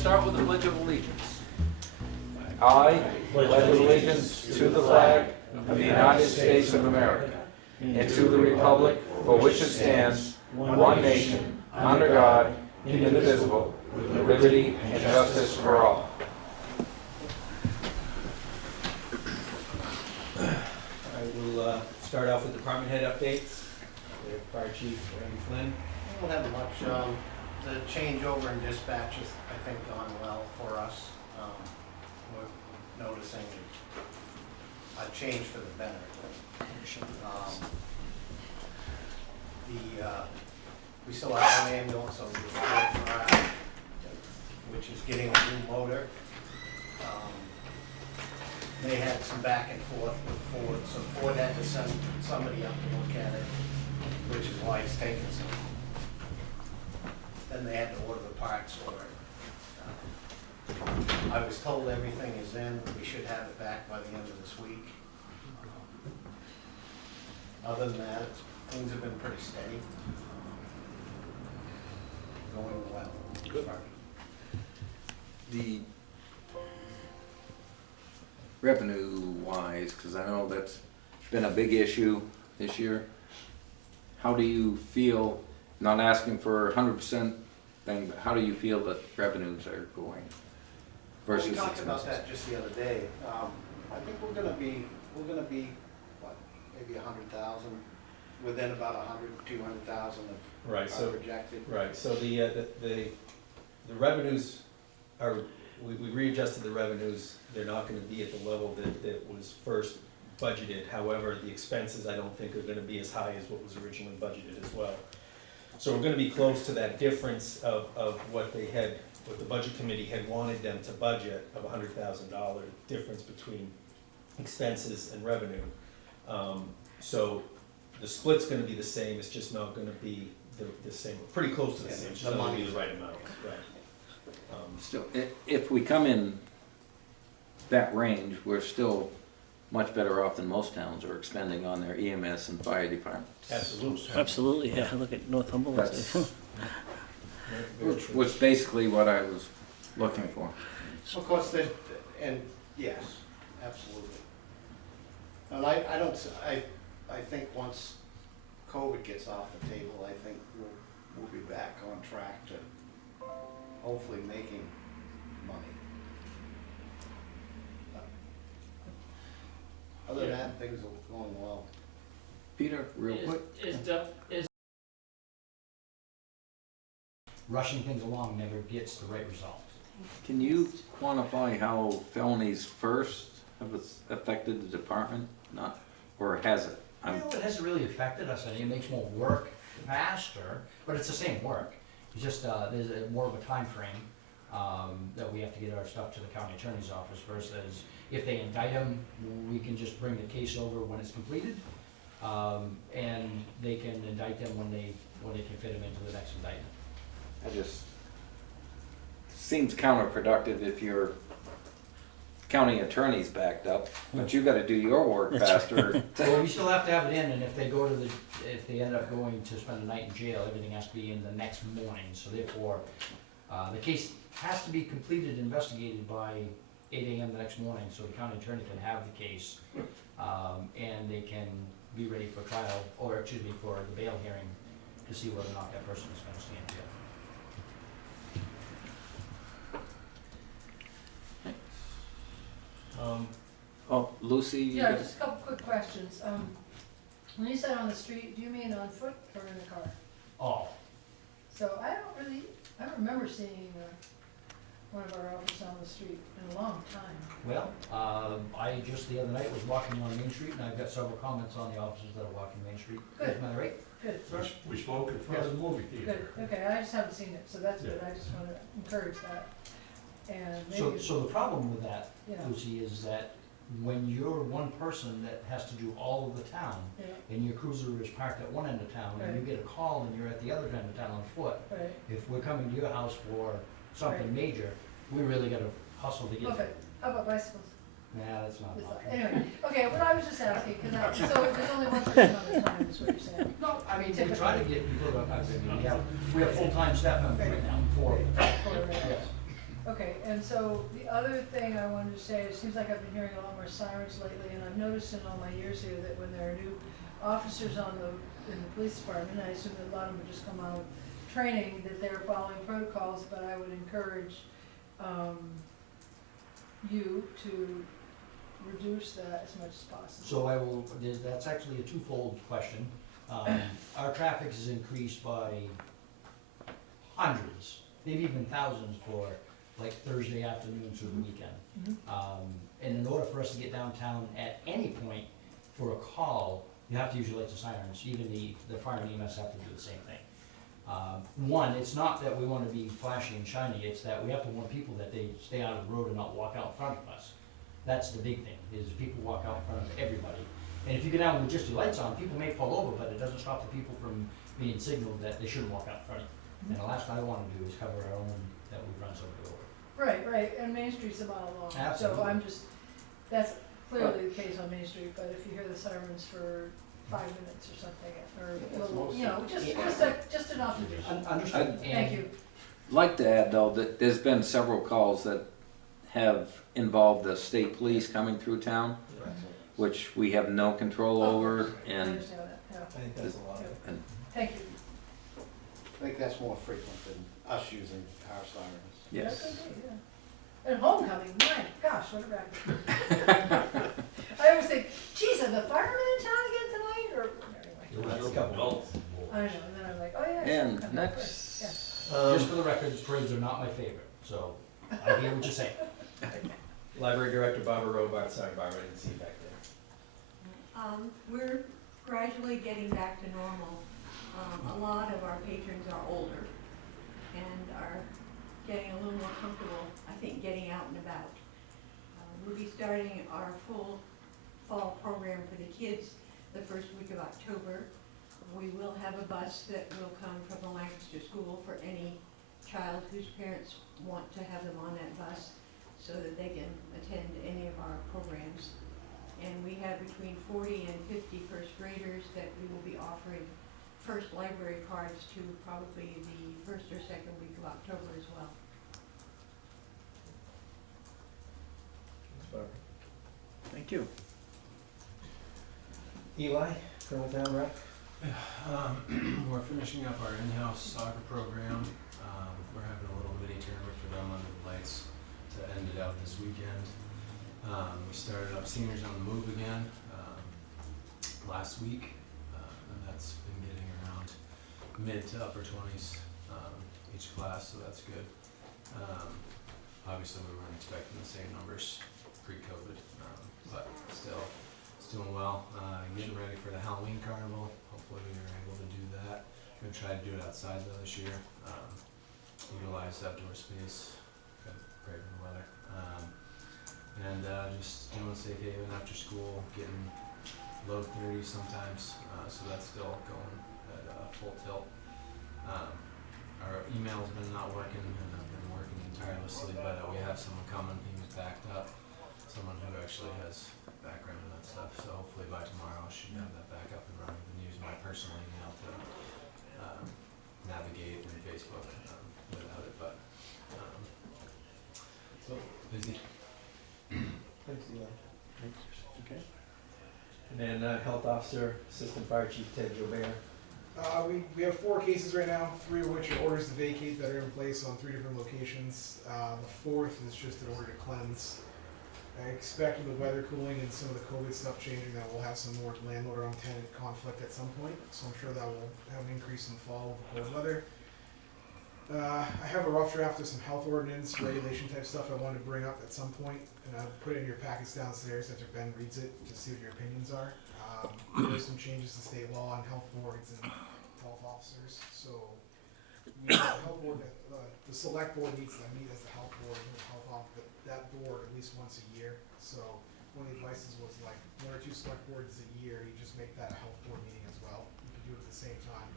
start with the Pledge of Allegiance. I pledge allegiance to the flag of the United States of America and to the republic for which it stands, one nation, under God, indivisible, with liberty and justice for all. I will start off with department head updates. Fire Chief Randy Flynn. We don't have much. The changeover in dispatch has, I think, gone well for us. We're noticing a change for the better. We still have an ambulance over the Ford Drive, which is getting a new motor. They had some back and forth with Ford, so Ford had to send somebody up to look at it, which is why it's taking so long. Then they had to order the parts for it. I was told everything is in. We should have it back by the end of this week. Other than that, things have been pretty steady. Going well. Good. The revenue-wise, because I know that's been a big issue this year, how do you feel, not asking for 100% thing, but how do you feel that revenues are going versus We talked expenses? about that just the other day. I think we're gonna be, what, maybe 100,000, within about 100, 200,000 of Right. So projected. right. So the revenues are we readjusted the revenues. They're not going to be at the level that was first budgeted. However, the expenses I don't think are going to be as high as what was originally budgeted as well. So we're going to be close to that difference of what they had, what the budget committee had wanted them to budget of $100,000 difference between expenses and revenue. So the split's going to be the same. It's just not going to be the same. Pretty close to the same. It's not going to be the right amount. Right. Still, if we come in that range, we're still much better off than most towns are expending on their EMS and fire departments. Absolutely. Absolutely, yeah, look at Northumberland. That's was basically what I was looking for. Of course, and yes, absolutely. And I think once COVID gets off the table, I think we'll be back on track to hopefully making money. Other than that, things are going well. Peter, real quick. Rushing things along never gets the right results. Can you quantify how felonies first have affected the department? Not, or has it? Well, it hasn't really affected us any. It makes more work faster, but it's the same work. It's just there's more of a time frame that we have to get our stuff to the county attorney's office versus if they indict them, we can just bring the case over when it's completed, and they can indict them when they can fit them into the next indictment. It just seems counterproductive if your county attorney's backed up, but you gotta do your work faster. Well, we still have to have it in, and if they end up going to spend a night in jail, everything has to be in the next morning. So therefore, the case has to be completed, investigated by 8 a.m. the next morning, so the county attorney can have the case, and they can be ready for trial, or excuse me, for the bail hearing to see whether or not that person is going to stand jail. Oh, Lucy? Yeah, just a couple quick questions. When you said on the street, do you mean on foot or in a car? Oh, So I don't remember seeing one of our officers on the street in a long time. well, I just the other night was walking on Main Street, and I've got several comments on the officers that are walking Main Street. Good. Am I right? Good, We spoke in front of the movie theater. good, okay, I just haven't seen it, so that's good, I just wanna encourage that. And So, maybe, so the problem with that, you know, Lucy, is that when you're one person that has to do all of the town, yeah, and your cruiser is parked at one end of town, and you Right. get a call and you're at the other end of town on foot, right, if we're coming to your house for something Right. major, we really gotta hustle to get. okay, how about bicycles? Nah, that's not an Is that- option. Anyway, okay, well, I was just asking, so if there's only one person on the time, is what you're saying? No, I mean, we try to get people to, we have full-time staff members right now, four of them. Or, Yes. Okay, and so the other thing I wanted to say, it seems like I've been hearing a lot more sirens lately, and I've noticed in all my years here that when there are new officers in the police department, I assume that a lot of them have just come out of training, that they're following protocols, but I would encourage, you to reduce that as much as possible. So that's actually a twofold question. Our traffic has increased by hundreds, maybe even thousands for like Thursday afternoon through the weekend. And in order for us to get downtown at any point for a call, you have to use your lights and sirens. Even the fire and EMS have to do the same thing. One, it's not that we want to be flashy and shiny, it's that we have to warn people that they stay out of the road and not walk out in front of us. That's the big thing, is people walk out in front of everybody. And if you get out with just your lights on, people may fall over, but it doesn't stop the people from being signaled that they shouldn't walk out in front of you. And the last thing I want to do is cover our own that we run somebody over. Right, and Main Street's a mile long, so Absolutely. that's clearly the case on Main Street, but if you hear the sirens for 5 minutes or something, or a little, you know, just an observation. Understood. Thank you. Like to add though, that there's been several calls that have involved the state police coming through town, which we have no control over, I and understand that, yeah, I think that's a lot of it. thank you. I think that's more frequent than us using our sirens. yes. That could be, yeah. And homecoming, my gosh, what a racket. I always think, geez, are the firemen in town again tonight, or, anyway. That's a couple. I know, and then I'm like, oh yeah. it's And homecoming, of course, next, Just for the record, parades are not my favorite, so I hear what you're saying. Library Director Barbara Robart, sorry Barbara, I didn't see you back there. We're gradually getting back to normal. A lot of our patrons are older and are getting a little more comfortable, I think, getting out and about. We'll be starting our full fall program for the kids the first week of October. We will have a bus that will come from the Lancaster School for any child whose parents want to have them on that bus so that they can attend any of our programs. And we have between 40 and 50 first graders that we will be offering first library cards to probably the first or second week of October as well. Thanks, Barbara. thank you. Eli, Colonel Town Rep. We're finishing up our in-house soccer program. We're having a little mini tournament for them under the lights to end it out this weekend. We started up Seniors on the Move again last week, and that's been getting around mid to upper 20s each class, so that's good. Obviously, we weren't expecting the same numbers pre-COVID, but still, it's doing well. Getting ready for the Halloween carnival. Hopefully, we are able to do that. We're gonna try to do it outside though this year. Utilize outdoor space. Got great in the weather. And just doing safe haven after school, getting low 30s sometimes, so that's still going at full tilt. Our email's been not working, and I've been working tirelessly, but we have someone coming. He was backed up, someone who actually has background in that stuff. So hopefully by tomorrow I should have that back up and running. I've been using my personal email to navigate in Facebook without it, but so busy. Thanks, Eli. Okay. And then Health Officer, Assistant Fire Chief Ted Jobert. We have 4 cases right now, 3 of which are orders to vacate that are in place on 3 different locations. The 4th is just an order to cleanse. I expect with the weather cooling and some of the COVID stuff changing that we'll have some more landlord on tenant conflict at some point, so I'm sure that will have an increase in the fall with the cold weather. I have a rough draft of some health ordinance regulation type stuff I wanted to bring up at some point, and I'll put it in your packets downstairs after Ben reads it to see what your opinions are. There's some changes to state law on health boards and health officers, so we have the health board, the select board meets as the health board and the health officer, that board at least once a year. So one of the advices was like 1 or 2 select boards a year, you just make that a health board meeting as well. You can do it at the same time.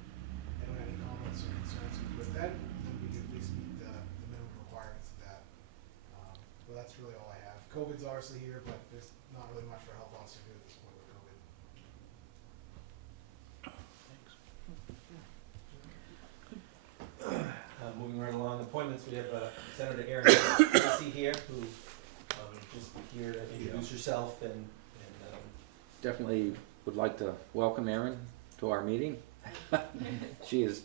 Anyone have any comments or concerns with that? Then we can at least meet the minimum requirements of that. But that's really all I have. COVID's obviously here, but there's not really much for a health officer to do at this point with COVID. Moving right along, appointment comments, we have Senator Erin Massey here, who just here to introduce herself and Definitely would like to welcome Erin to our meeting. She has,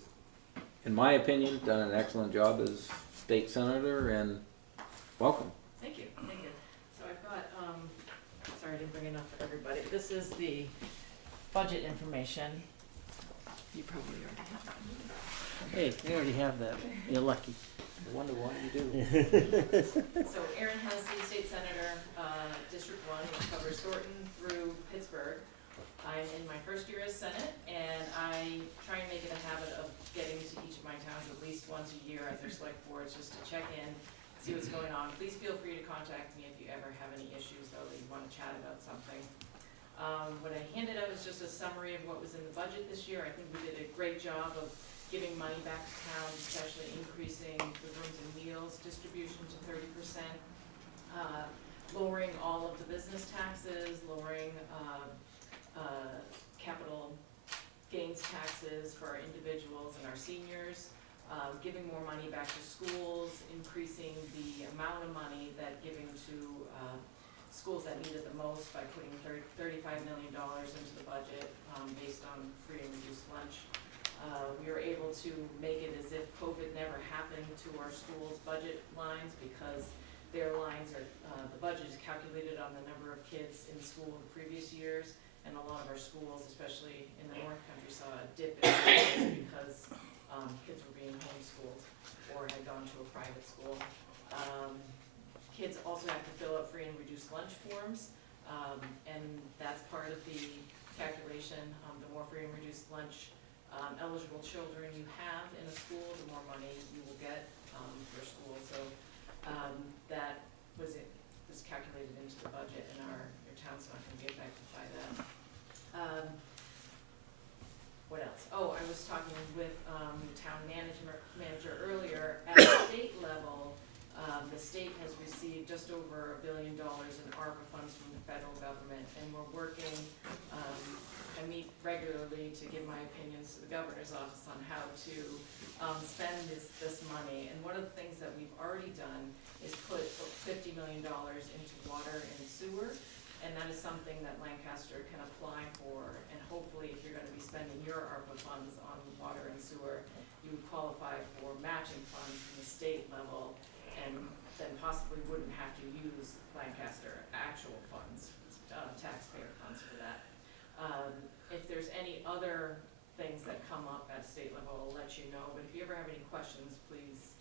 in my opinion, done an excellent job as state senator, and welcome. Thank you, thank you. So I've got, sorry I didn't bring enough for everybody. This is the budget information. You probably already have that. Hey, we already have that. You're lucky. I wonder why you do. So Erin has the state senator, District 1, which covers Thornton through Pittsburgh. I'm in my first year as Senate, and I try and make it a habit of getting to each of my towns at least once a year at their select boards, just to check in, see what's going on. Please feel free to contact me if you ever have any issues, though, that you want to chat about something. What I handed out is just a summary of what was in the budget this year. I think we did a great job of giving money back to towns, especially increasing the rooms and meals distribution to 30%, lowering all of the business taxes, lowering capital gains taxes for our individuals and our seniors, giving more money back to schools, increasing the amount of money that giving to schools that need it the most by putting $35 million into the budget based on free and reduced lunch. We were able to make it as if COVID never happened to our schools' budget lines, because their lines are, the budget is calculated on the number of kids in school in previous years, and a lot of our schools, especially in the North Country, saw a dip in numbers because kids were being homeschooled or had gone to a private school. Kids also have to fill out free and reduced lunch forms, and that's part of the calculation. The more free and reduced lunch eligible children you have in a school, the more money you will get for school. So that was calculated into the budget, and your town's not going to be affected by that. What else? Oh, I was talking with town manager earlier. At the state level, the state has received just over $1 billion in ARPA funds from the federal government, and we're working. I meet regularly to give my opinions to the governor's office on how to spend this money. And one of the things that we've already done is put $50 million into water and sewer, and that is something that Lancaster can apply for. And hopefully, if you're going to be spending your ARPA funds on water and sewer, you would qualify for matching funds from the state level, and then possibly wouldn't have to use Lancaster actual funds, taxpayer funds for that. If there's any other things that come up at state level, I'll let you know. But if you ever have any questions, please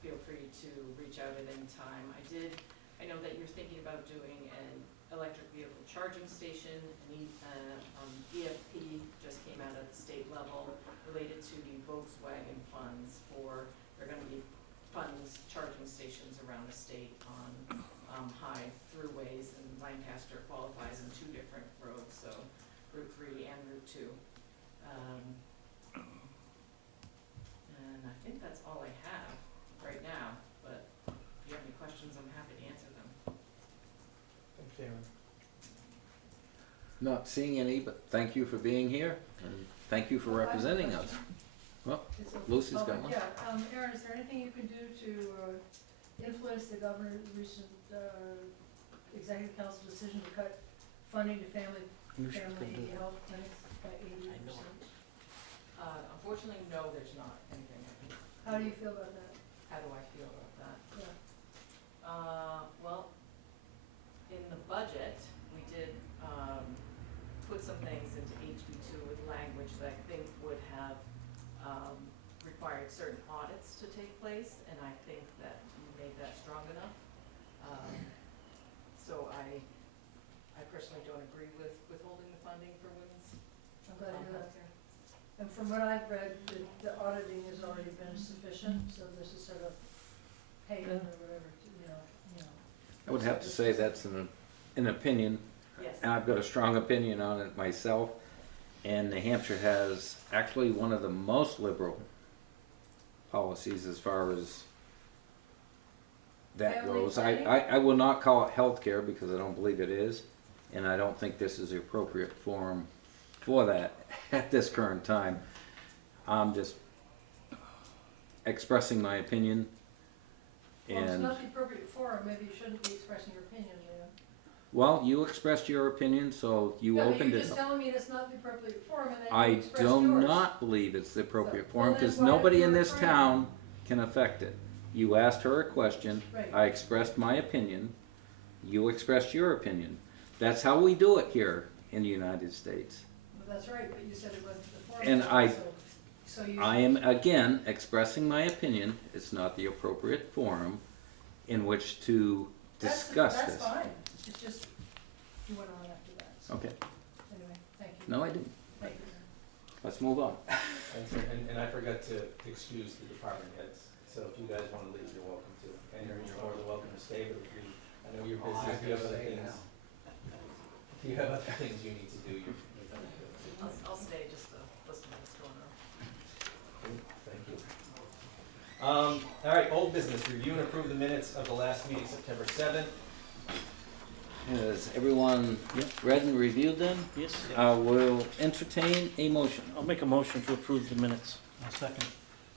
feel free to reach out at any time. I know that you're thinking about doing an electric vehicle charging station. An EFP just came out at the state level related to the Volkswagen funds there are going to be funds charging stations around the state on high throughways, and Lancaster qualifies in 2 different roads, so Route 3 and Route 2. And I think that's all I have right now, but if you have any questions, I'm happy to answer them. thanks, Erin. Not seeing any, but thank you for being here, and thank you for representing us. Well, It's a Lucy's got public- one. Yeah, Erin, is there anything you can do to influence the governor's recent executive council decision to cut funding to family health clinics by 80%? Unfortunately, no, there's not anything I can do. How do you feel about that? How do I feel about that? Yeah. Well, in the budget, we did put some things into HB2 with language that I think would have required certain audits to take place, and I think that you made that strong enough. So I personally don't agree with withholding the funding for women's I'm glad to hear that. healthcare. And from what I've read, the auditing has already been sufficient, so this is sort of payment or whatever, you know. I would have to say that's an opinion, Yes. and I've got a strong opinion on it myself. And New Hampshire has actually one of the most liberal policies as far as that Family goes. planning? I will not call it healthcare because I don't believe it is, and I don't think this is the appropriate forum for that at this current time. I'm just expressing my opinion Well, it's And, not the appropriate forum, maybe you shouldn't be expressing your opinion, Leo. well, you expressed your opinion, so you Yeah, but opened you're it. just telling me it's not the appropriate forum and then you I expressed do yours. not believe it's the appropriate So, forum, well, then because why nobody you're in this afraid? town can affect it. You asked her a question, Right. I expressed my opinion, you expressed your opinion. That's how we do it here in the United States. Well, that's right, but you said it wasn't the forum. And I- So you. I am, again, expressing my opinion, it's not the appropriate forum in which to discuss this. That's fine, it's just, you went on after that, so, Okay, anyway, thank you. no, I didn't. Thank you. Let's move on. And I forgot to excuse the department heads, so if you guys wanna leave, you're welcome to. And you're more than welcome to stay, but if you, I know you're Oh, busy, I if you have was other gonna say things. now. If you have other things you need to do, you're welcome to. I'll stay just to listen to what's going on. Thank you. All right, old business, review and approve the minutes of the last meeting, September 7th. Has everyone read and reviewed them? Yes, Will entertain a motion. I'll make a motion to approve the minutes. I'll second.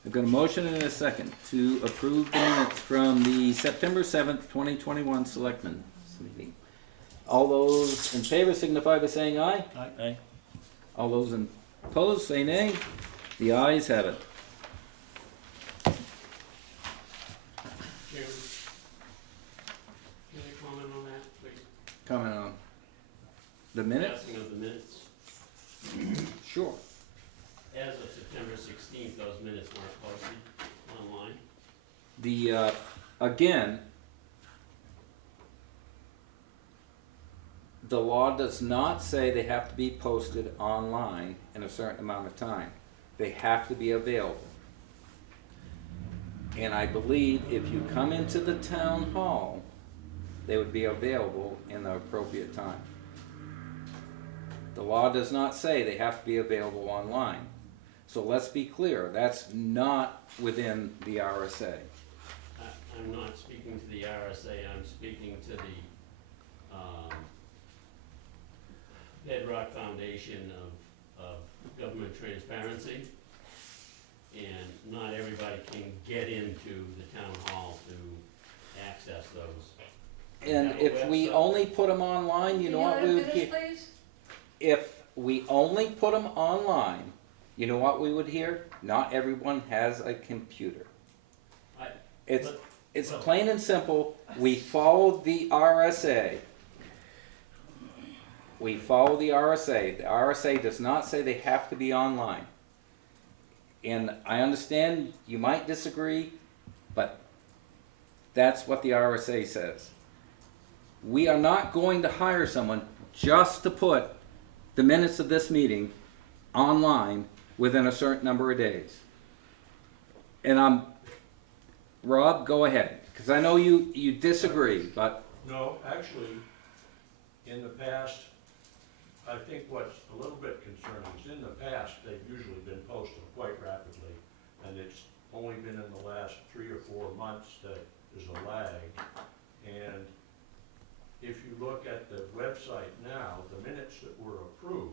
I've got a motion and a second to approve the minutes from the September 7th, 2021 Selectmen meeting. All those in favor signify by saying aye. Aye. All those opposed say nay. The ayes have it. Chairman, can I comment on that, please? Comment on the minutes? Passing of the minutes. Sure. As of September 16th, those minutes weren't posted online. The, again, the law does not say they have to be posted online in a certain amount of time. They have to be available. And I believe if you come into the town hall, they would be available in the appropriate time. The law does not say they have to be available online. So let's be clear, that's not within the RSA. I'm not speaking to the RSA, I'm speaking to the Bedrock Foundation of Government Transparency. And not everybody can get into the town hall to access those. And Have a if we website. only put them online, you know what we would Can you hear? let him finish, please? If we only put them online, you know what we would hear? Not everyone has a computer. I- It's, but- it's but- plain and simple, we follow the RSA. We follow the RSA. The RSA does not say they have to be online. And I understand you might disagree, but that's what the RSA says. We are not going to hire someone just to put the minutes of this meeting online within a certain number of days. And Rob, go ahead, because I know you disagree, but No, actually, in the past, I think what's a little bit concerning is in the past, they've usually been posted quite rapidly. And it's only been in the last 3 or 4 months that there's a lag. And if you look at the website now, the minutes that were approved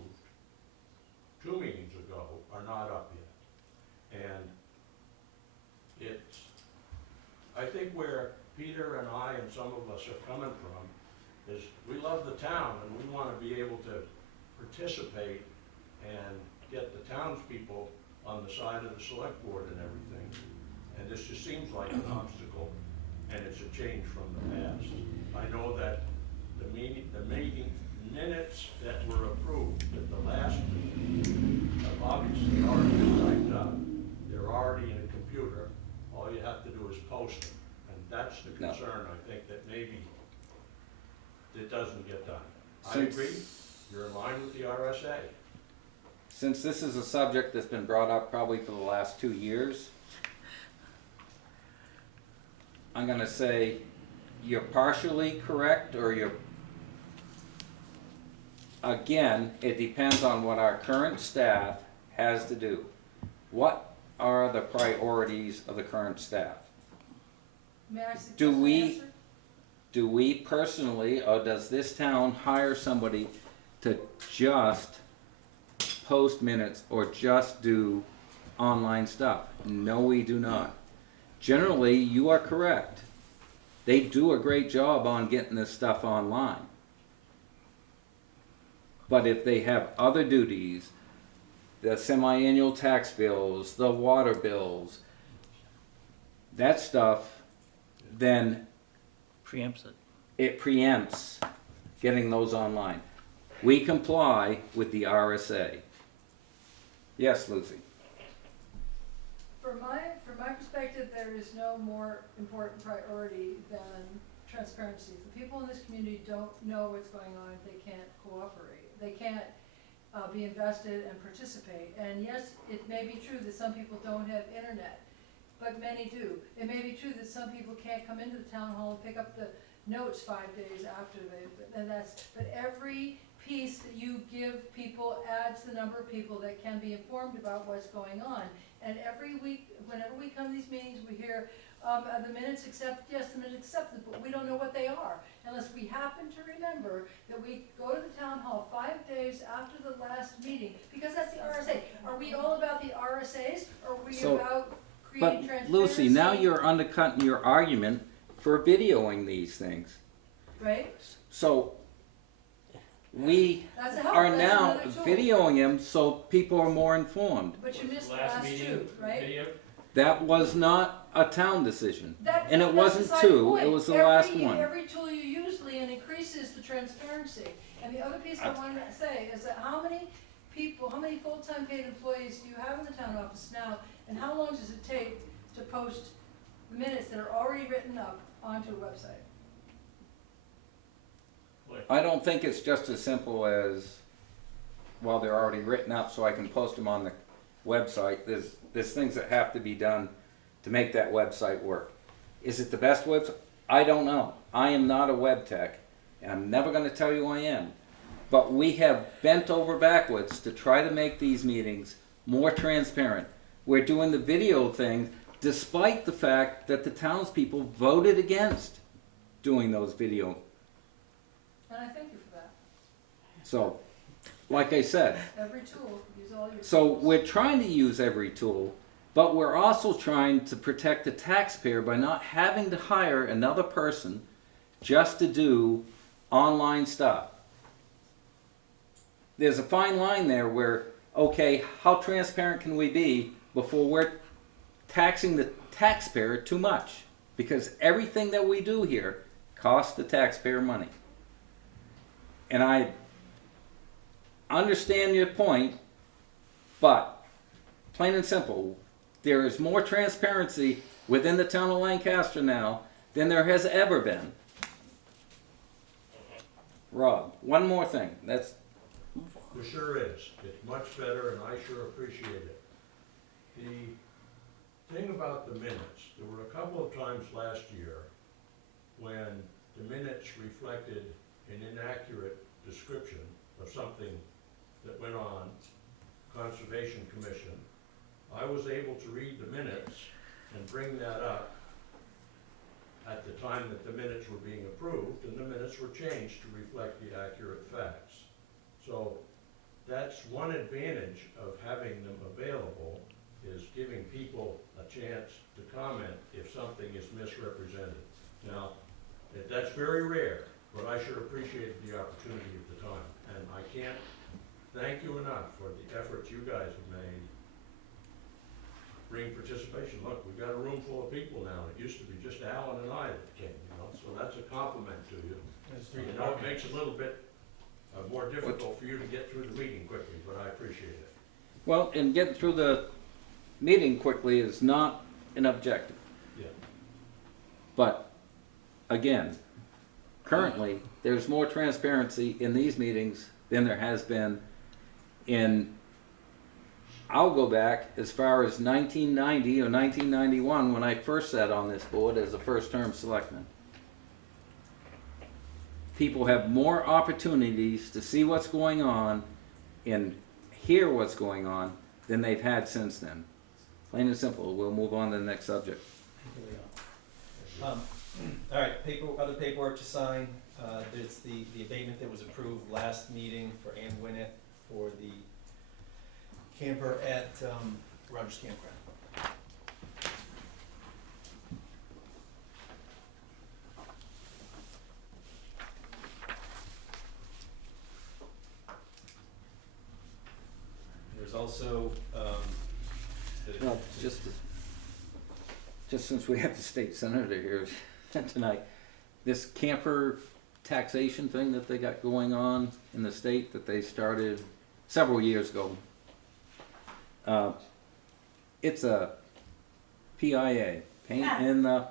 2 meetings ago are not up yet. And it's, I think where Peter and I and some of us are coming from is we love the town and we want to be able to participate and get the townspeople on the side of the select board and everything. And this just seems like an obstacle, and it's a change from the past. I know that the meeting minutes that were approved at the last meeting have obviously already been typed up. They're already in a computer. All you have to do is post them. And that's the No. concern, I think, that maybe it doesn't get done. I Since- agree, you're in line with the RSA. since this is a subject that's been brought up probably for the last 2 years, I'm gonna say you're partially correct, or you're, again, it depends on what our current staff has to do. What are the priorities of the current staff? May I suggest Do an we- answer? Do we personally, or does this town hire somebody to just post minutes or just do online stuff? No, we do not. Generally, you are correct. They do a great job on getting this stuff online. But if they have other duties, the semi-annual tax bills, the water bills, that stuff, then Preempts it. it preempts getting those online. We comply with the RSA. Yes, Lucy? From my perspective, there is no more important priority than transparency. If the people in this community don't know what's going on, they can't cooperate. They can't be invested and participate. And yes, it may be true that some people don't have internet, but many do. It may be true that some people can't come into the town hall and pick up the notes 5 days after but every piece that you give people adds the number of people that can be informed about what's going on. And every week, whenever we come to these meetings, we hear, the minutes yes, the minutes accepted, but we don't know what they are. Unless we happen to remember that we go to the town hall 5 days after the last meeting, because that's the RSA. Are we all about the RSAs, or are we about creating transparency? But Lucy, now you're undercutting your argument for videoing these things. Right? So we That's a help. are That's now another tool. videoing them so people are more informed. But you missed the Last last meeting, two, right? video, That was not a town decision. And it That's wasn't beside the two, point. it was the last Every- one. Every tool you use, Leon, increases the transparency. And the other piece I wanted to say is that how many full-time paid employees do you have in the town office now? And how long does it take to post minutes that are already written up onto a website? I don't think it's just as simple as, well, they're already written up so I can post them on the website. There's things that have to be done to make that website work. Is it the best website? I don't know. I am not a web tech, and I'm never going to tell you I am. But we have bent over backwards to try to make these meetings more transparent. We're doing the video thing despite the fact that the townspeople voted against doing those video. And I thank you for that. So, like I said, Every tool, use all your so tools. we're trying to use every tool, but we're also trying to protect the taxpayer by not having to hire another person just to do online stuff. There's a fine line there where, okay, how transparent can we be before we're taxing the taxpayer too much? Because everything that we do here costs the taxpayer money. And I understand your point, but plain and simple, there is more transparency within the town of Lancaster now than there has ever been. Rob, one more thing. There sure is. It's much better, and I sure appreciate it. The thing about the minutes, there were a couple of times last year when the minutes reflected an inaccurate description of something that went on, Conservation Commission. I was able to read the minutes and bring that up at the time that the minutes were being approved, and the minutes were changed to reflect the accurate facts. So that's one advantage of having them available, is giving people a chance to comment if something is misrepresented. Now, that's very rare, but I sure appreciated the opportunity at the time, and I can't thank you enough for the efforts you guys have made. Bring participation. Look, we've got a room full of people now. It used to be just Alan and I that came, so that's a compliment to you. You know, it makes it a little bit more difficult for you to get through the meeting quickly, but I appreciate it. Well, and getting through the meeting quickly is not an objective. Yeah. But, again, currently, there's more transparency in these meetings than there has been in, I'll go back as far as 1990 or 1991 when I first sat on this board as a first-term selectman. People have more opportunities to see what's going on and hear what's going on than they've had since then. Plain and simple. We'll move on to the next subject. All right, other paperwork to sign. There's the abatement that was approved last meeting for Ann Winnett for the camper at Rogers Campground. also, Well, just since we have the state senator here tonight, this camper taxation thing that they got going on in the state that they started several years ago. It's a PIA, paint in the,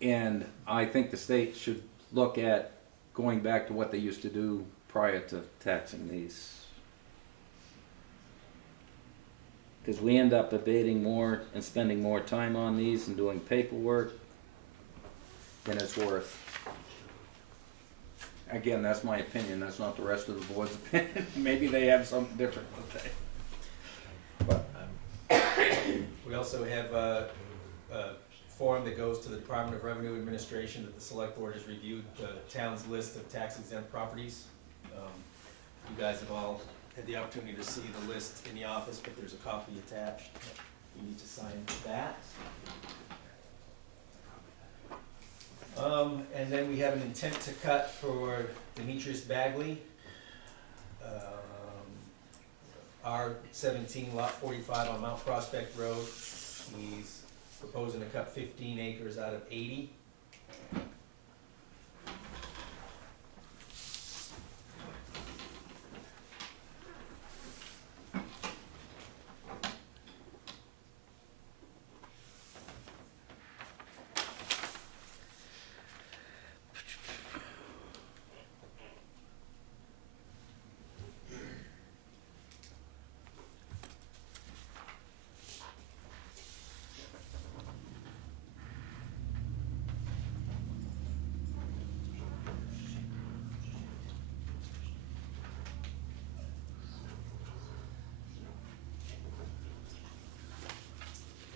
and I think the state should look at going back to what they used to do prior to taxing these. Because we end up abating more and spending more time on these and doing paperwork than it's worth. Again, that's my opinion, that's not the rest of the board's opinion. Maybe they have something different to say. But we also have a form that goes to the Department of Revenue Administration that the Select Board has reviewed the town's list of tax exempt properties. You guys have all had the opportunity to see the list in the office, but there's a copy attached. You need to sign that. And then we have an intent to cut for Demetrius Bagley. R17 lot 45 on Mount Prospect Road. He's proposing to cut 15 acres out of 80.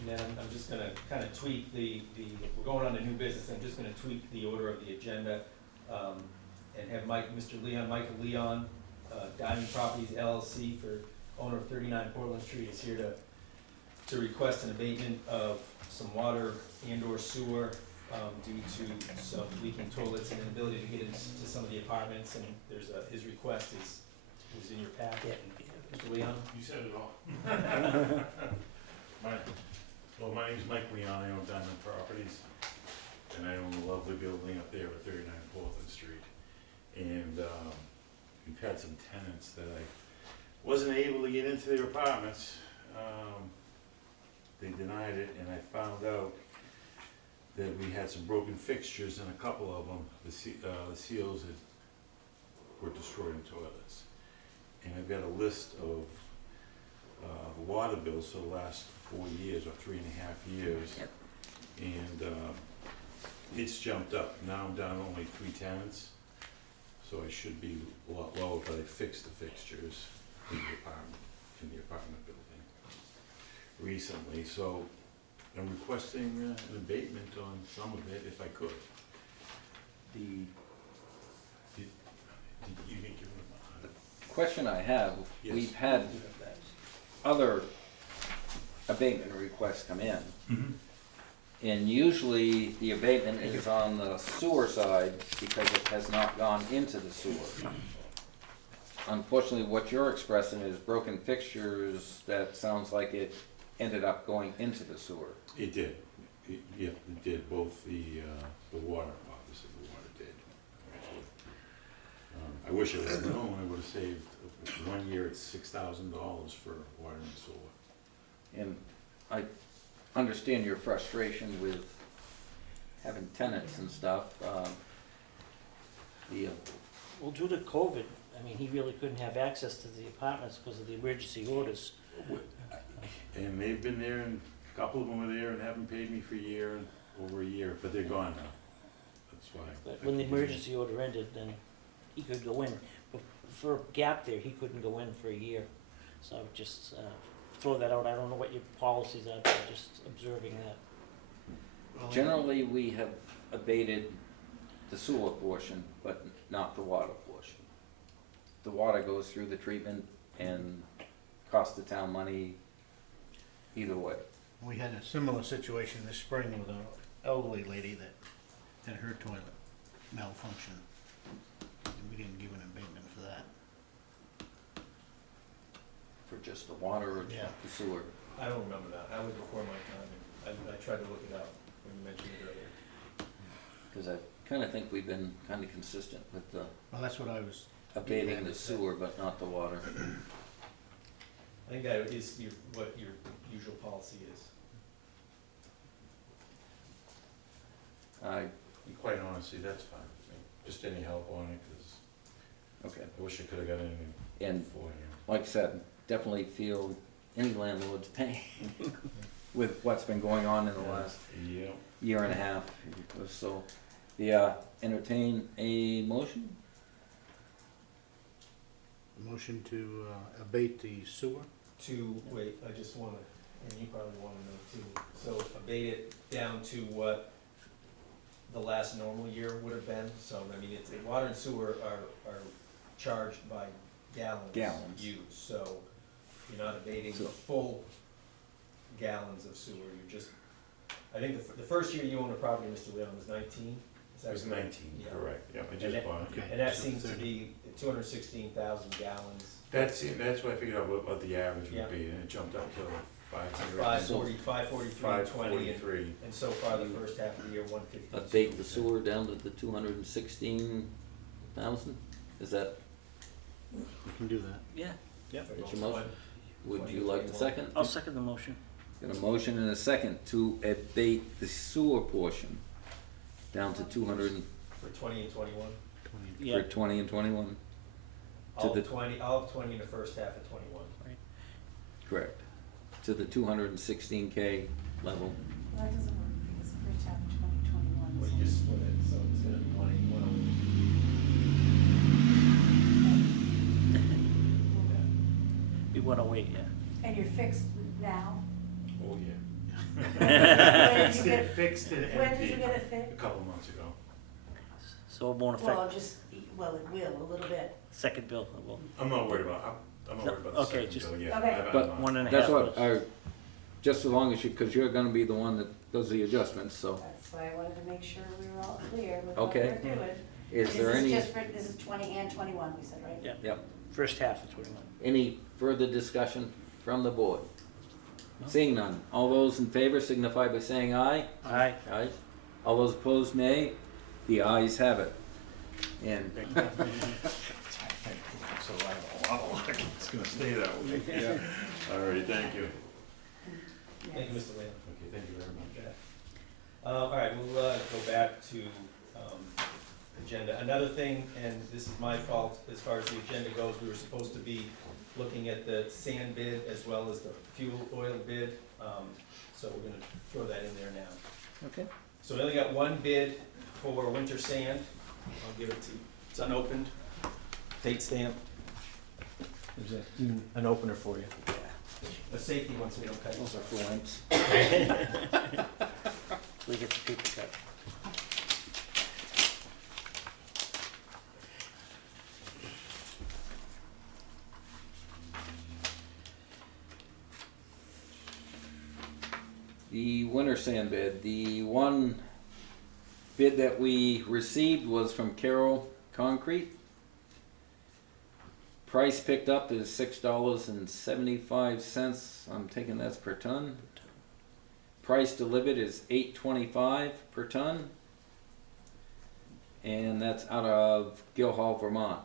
And then I'm just gonna kind of tweak we're going on to new business, I'm just gonna tweak the order of the agenda, and have Mr. Michael Leon, Diamond Properties LLC, for owner of 39 Portland Street, is here to request an abatement of some water and or sewer, due to some leaking toilets and inability to get into some of the apartments, and his request was in your packet. Mr. Leon? You said it all. My name's Mike Leon, I own Diamond Properties, and I own a lovely building up there at 39 Portland Street. And we've had some tenants that I wasn't able to get into their apartments. They denied it, and I found out that we had some broken fixtures in a couple of them. The seals were destroyed in toilets. And I've got a list of the water bills for the last 4 years or 3.5 years. Yep. And it's jumped up. Now I'm down to only 3 tenants. So I should be a lot lower, but I fixed the fixtures in the apartment building recently. So I'm requesting an abatement on some of it if I could. Did you give them the question I have, Yes. we've had other abatement requests come in. Mm-hmm. And usually the abatement is on the sewer side because it has not gone into the sewer. Unfortunately, what you're expressing is broken fixtures that sounds like it ended up going into the sewer. It did. Yeah, it did. Both the water, obviously the water did. I wish I would have known. I would have saved 1 year. It's $6,000 for water and sewer. And I understand your frustration with having tenants and stuff. Well, due to COVID, I mean, he really couldn't have access to the apartments because of the emergency orders. And they've been there, and a couple of them were there and haven't paid me for over a year, but they're gone now. That's why. But when the emergency order ended, then he could go in. But for a gap there, he couldn't go in for a year. So I would just throw that out. I don't know what your policies are, but just observing that. Generally, we have abated the sewer portion, but not the water portion. The water goes through the treatment and costs the town money either way. We had a similar situation this spring with an elderly lady that had her toilet malfunction. And we didn't give an abatement for that. just the water or Yeah. the sewer? I don't remember that, that was before my time, and I tried to look it up when you mentioned it earlier. Cause I kinda think we've been kinda consistent with the Well, that's what I was. abating the sewer, but not the water. I think that is what your usual policy is. Quite honestly, that's fine with me. Just any help on it, cause Okay. I wish I could've got anything And beforehand. like I said, definitely feel any landlord's pain with what's been going on in the last Yeah. year and a half or so. Yeah, entertain a motion? Motion to abate the sewer? Wait, I just wanna, and you probably wanna know too, so abate it down to what the last normal year would have been, so, I mean, it's, water and sewer are charged by gallons Gallons. used, so you're not abating So- the full gallons of sewer, you're just, I think the first year you owned a property, Mr. Leon, was 19, is It that was correct? 19, Yeah. correct, yeah, I And just that- bought it. Okay. And that So seems to 30. be 216,000 gallons. That's what I figured out what the average Yeah. would be, and it jumped up to 500. 543, 543. and so far the first half of the year, 150. Abate the sewer down to the 216,000? Is that, We can do that. Yeah, It's your motion? Would you like to second? I'll second the motion. Got a motion and a second to abate the sewer portion down to 200 For 20 and 21, Yeah, for 20 and 21, all the- of 20, in the first half of 21. correct, to the 216K level. Well, that doesn't work because the first half of 2021 Well, you just split it, so it's gonna be 180, we wanna wait, yeah. And you're fixed now? Oh, yeah. When did you get, Fixed and when did you empty get it a fixed? couple months ago. So it won't Well, affect just, well, it will, a little bit. second bill, it will. I'm not worried about, I'm not worried about the Okay, second just- bill yet. Okay. I'm But not. 1.5 That's what, was- just as long as you, because you're gonna be the one that does the adjustments, so That's why I wanted to make sure we were all clear with what Okay. we're doing. is there any, This is 20 and 21, we said, right? Yeah. yep, First half of 21. any further discussion from the board? No. Seeing none, all those in favor signify by saying aye. Aye. Aye. All those opposed, nay. The ayes have it. And So I have a lot of luck, it's gonna stay that way. Yeah. All right, thank you. Thank you, Mr. Leon. Okay, thank you very much. All right, we'll go back to agenda. Another thing, and this is my fault as far as the agenda goes, we were supposed to be looking at the sand bid as well as the fuel oil bid, so we're gonna throw that in there now. okay. So we only got one bid for winter sand. I'll give it to you. It's unopened, date stamp. There's an opener for you. A safety one so we don't cut Those are yourself. for lamps. We get the paper cut. The winter sand bid, the one bid that we received was from Carroll Concrete. Price picked up is $6.75, I'm taking that's per ton. Price delivered is $8.25 per ton. And that's out of Guildhall, Vermont.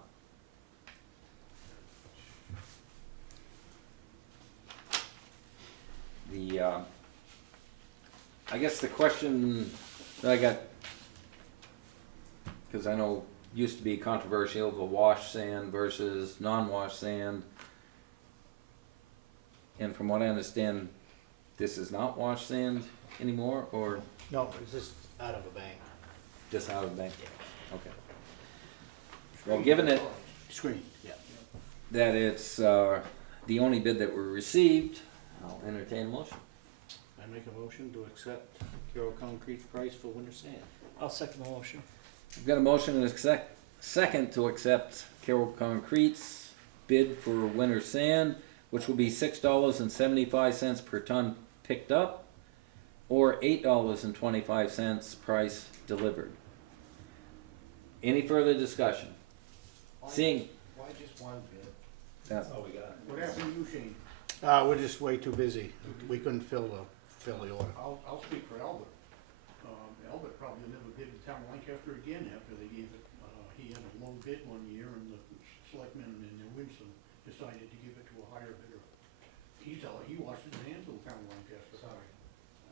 The, I guess the question that I got, because I know used to be controversial, the wash sand versus non-wash sand. And from what I understand, this is not wash sand anymore, or No, it's just out of a bank. just out of the bank? Okay. Well, given it Screen, yeah. that it's the only bid that we received, I'll entertain a motion. I make a motion to accept Carroll Concrete's price for winter sand. I'll second the motion. We've got a motion and a second to accept Carroll Concrete's bid for winter sand, which will be $6.75 per ton picked up, or $8.25 price delivered. Any further discussion? Seeing Why just one bid? That's all we got. What happened to you, Shane? We're just way too busy. We couldn't fill the order. I'll speak for Albert. Albert probably never bid the town of Lancaster again after they gave it, he had a low bid one year and the selectmen in New Winston decided to give it to a higher bidder. He washed his hands of the town of Lancaster. Sorry.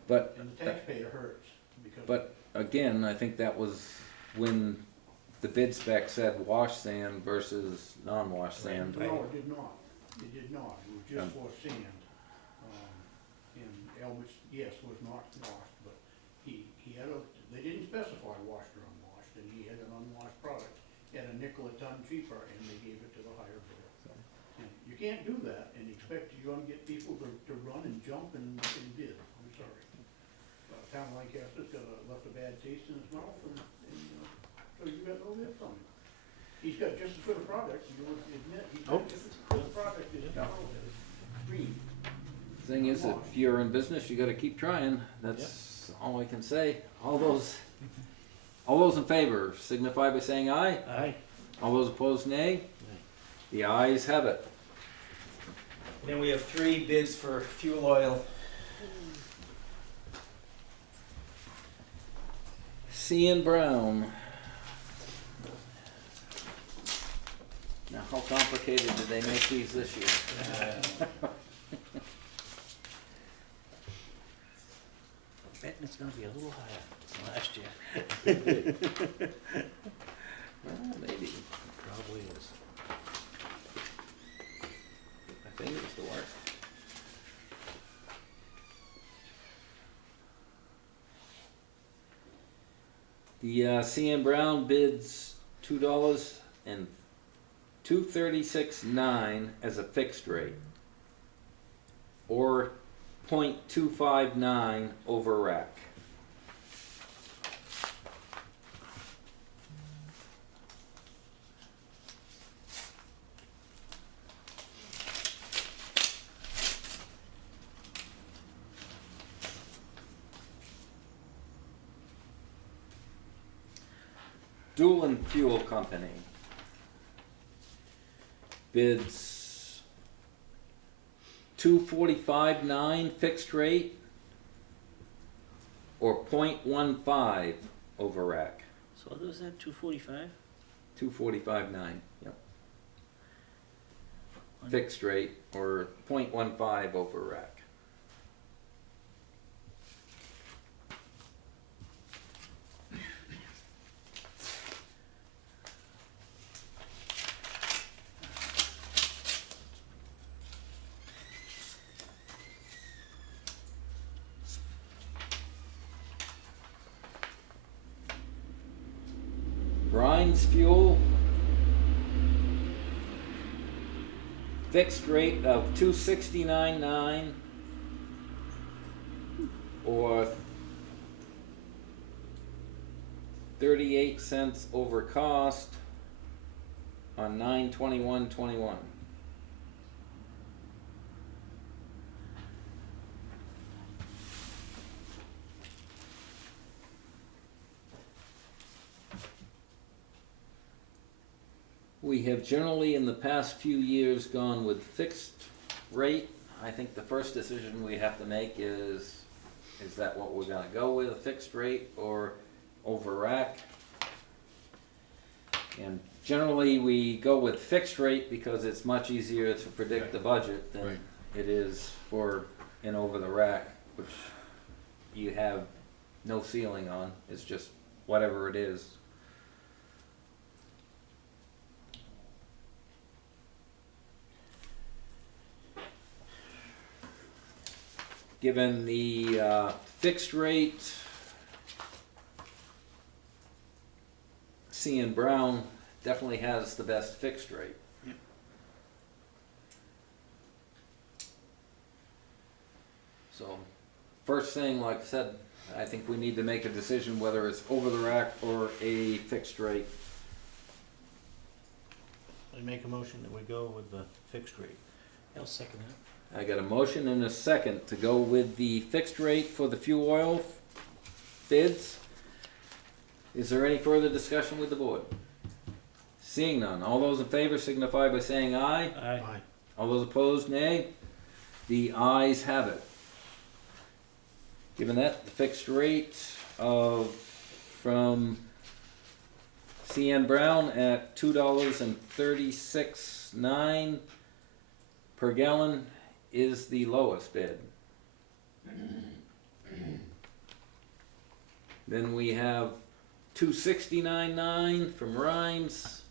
But, And the taxpayer hurts because. but again, I think that was when the bid spec said wash sand versus non-wash sand. No, it did not. It did not. It was just for sand. And Albert's, yes, was not washed, but he had they didn't specify washed or unwashed, and he had an unwashed product at a nickel a ton cheaper, and they gave it to the higher bidder. And you can't do that and expect you're gonna get people to run and jump and bid. I'm sorry. Town of Lancaster's left a bad taste in his mouth, and so you got no bid from him. He's got just as good a product, you would admit, he's got just as good a product as Stream. Thing is, if you're in business, you gotta keep trying, that's all I can say. All those in favor signify by saying aye. Aye. All those opposed, nay. The ayes have it. Then we have 3 bids for fuel oil. C and Brown. Now, how complicated did they make these this year? Betting it's gonna be a little higher than last year. Well, maybe. Probably is. My fingers to work. The C and Brown bids $2 and $236.9 as a fixed rate, or 0.259 over rack. Doolin Fuel Company bids $245.9 fixed rate, or 0.15 over rack. So what was that, 245? $245.9, yep. Fixed rate, or 0.15 over rack. Brines Fuel, fixed rate of $269.9, or 38 cents over cost on 9/21/21. We have generally in the past few years gone with fixed rate. I think the first decision we have to make is that what we're gonna go with, a fixed rate or over rack? And generally we go with fixed rate because it's much easier to predict the budget than it is for an over the rack, which you have no ceiling on, it's just whatever it is. Given the fixed rate, C and Brown definitely has the best fixed rate. Yep. So, first thing, like I said, I think we need to make a decision whether it's over the rack or a fixed rate. I make a motion that we go with the fixed rate. I'll second that. I got a motion and a second to go with the fixed rate for the fuel oil bids. Is there any further discussion with the board? Seeing none, all those in favor signify by saying aye. Aye. Aye. All those opposed, nay. The ayes have it. Given that, the fixed rate of, from CN Brown at $2.36.9 per gallon is the lowest bid. Then we have $2.69.9 from Rhymes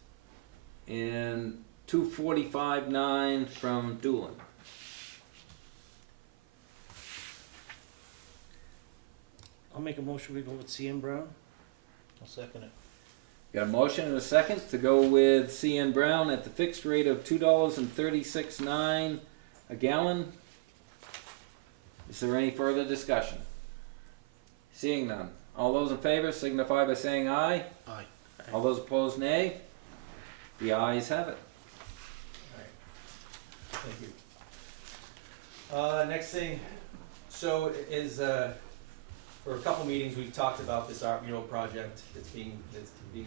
and $2.45.9 from Doolin. I'll make a motion, we go with CN Brown. I'll second it. Got a motion and a second to go with CN Brown at the fixed rate of $2.36.9 a gallon. Is there any further discussion? Seeing none. All those in favor signify by saying aye. Aye. All those opposed, nay. The ayes have it. Thank you. Next thing, so is, for a couple meetings, we've talked about this art mural project that's being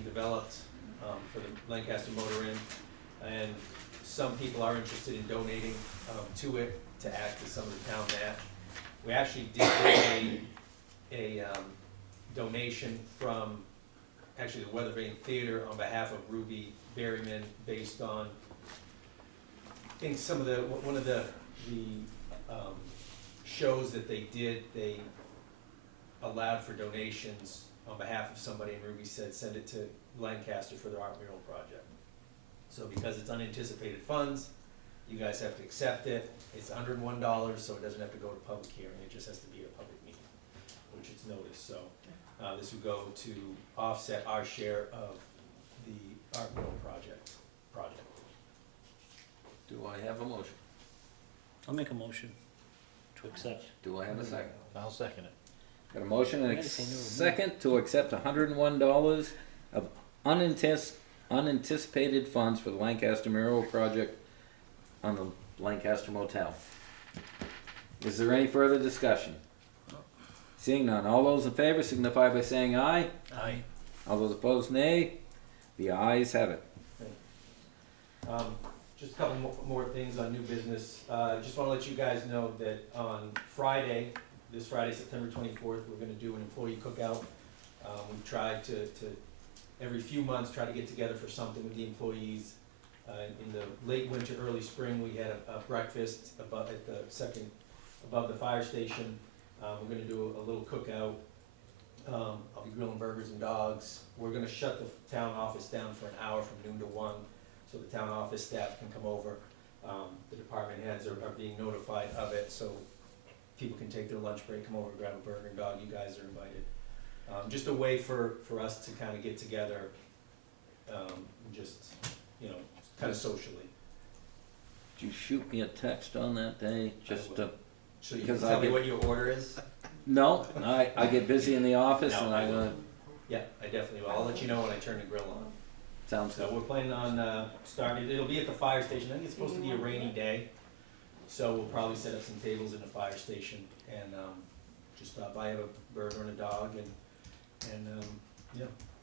developed, for the Lancaster Motor Inn. And some people are interested in donating, to it, to act as some of the town match. We actually did get a donation from, actually, the Weather Vane Theater on behalf of Ruby Berryman, based on, I think some of the, one of the shows that they did, they allowed for donations on behalf of somebody, and Ruby said, send it to Lancaster for their art mural project. So because it's unanticipated funds, you guys have to accept it. It's $101, so it doesn't have to go to public hearing, it just has to be a public meeting, which it's noticed, so. This would go to offset our share of the art mural project. Do I have a motion? I'll make a motion to accept. Do I have a second? I'll second it. Got a motion and a Medicine, no, second to accept $101 of unanticipated funds for the Lancaster mural project on the Lancaster Motel. Is there any further discussion? Seeing none, all those in favor signify by saying aye. Aye. All those opposed, nay. The ayes have it. Just a couple more things on new business. Just wanna let you guys know that on Friday, this Friday, September 24th, we're gonna do an employee cookout. We've tried to every few months, try to get together for something with the employees. In the late winter, early spring, we had a breakfast above the fire station. We're gonna do a little cookout. I'll be grilling burgers and dogs. We're gonna shut the town office down for an hour from noon to 1, so the town office staff can come over. The department heads are being notified of it, so people can take their lunch break, come over, grab a burger and dog. You guys are invited. Just a way for us to kind of get together, just, kind of socially. Did you shoot me a text on that day, just to? So you can Because tell I me get- what your order is? No, I get busy in the office No, and I I, will. Yeah, I definitely will. I'll let you know when I turn the grill on. sounds So good. we're planning on starting, it'll be at the fire station. I think it's supposed to be a rainy day. So we'll probably set up some tables in the fire station and just stop by, have a burger and a dog and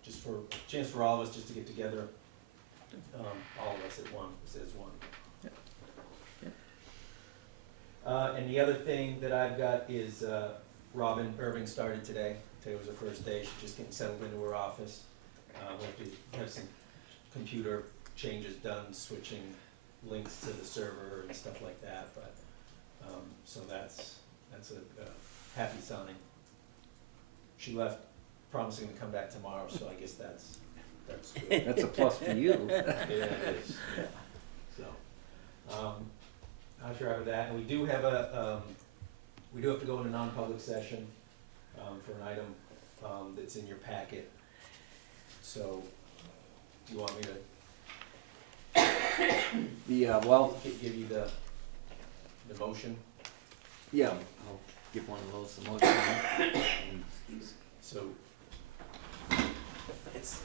just for a chance for all of us just to get together. All of us as one. And the other thing that I've got is Robin Irving started today. Today was her first day. She's just getting settled into her office. We have to have some computer changes done, switching links to the server and stuff like that. But so that's a happy sign. She left promising to come back tomorrow, so I guess that's good. That's a plus for you. Yeah, it is. So, I'll try with that, and we do have we do have to go into non-public session, for an item, that's in your packet. So, do you want me to Well, give you the motion? yeah, I'll give one of those the motion. So, it's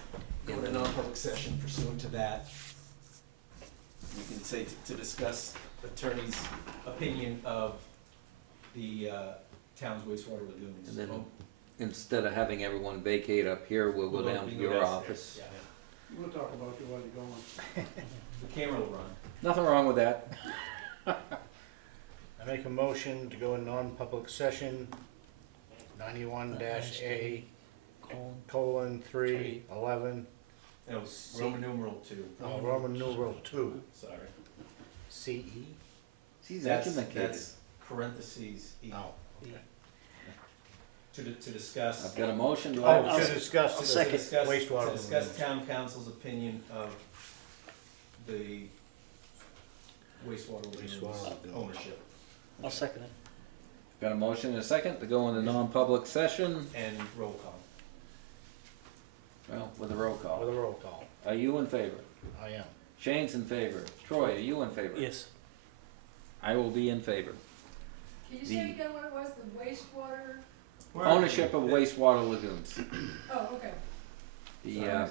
go into non-public session pursuant to that. You can say to discuss attorney's opinion of the town's wastewater lagoons. And then instead of having everyone vacate up here, we'll go down to your office. Yeah, We'll talk about you while you're going. the camera will run. Nothing wrong with that. I I make a motion to go in non-public session, 91-A, colon, 3:11, No, Roman numeral 2. Roman numeral 2, Sorry. CE? He's That's educated. parentheses E. Oh, To discuss. I've got a motion, do I have a to second? discuss To the second. discuss- wastewater. To discuss removal. town council's opinion of the wastewater lagoons Wastewater. ownership I'll second it. Got a motion and a second to go into non-public session, and roll call. well, with a roll With call. a roll call. Are you in favor? I am. Shane's in favor. Troy, are you in favor? Yes. I will be in favor. Can you The- say again what it was, the wastewater? Ownership of wastewater lagoons. Oh, okay. The,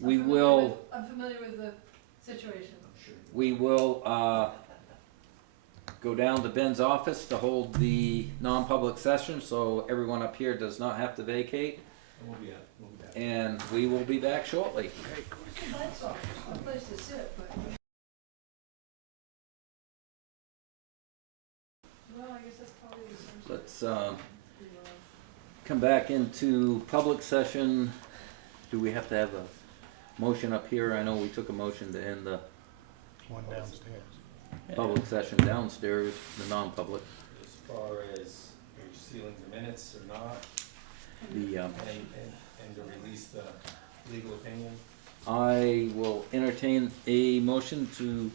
we will, I'm familiar with the situation. we will, go down to Ben's office to hold the non-public session, so everyone up here does not have to vacate, And we'll be back. and we will be back shortly. That's all, there's no place to sit, but. Well, I guess that's probably the same. Let's, come back into public session. Do we have to have a motion up here? I know we took a motion to end the One downstairs. public session downstairs, the non-public. As far as sealing the minutes or not, The, and to release the legal opinion. I will entertain a motion to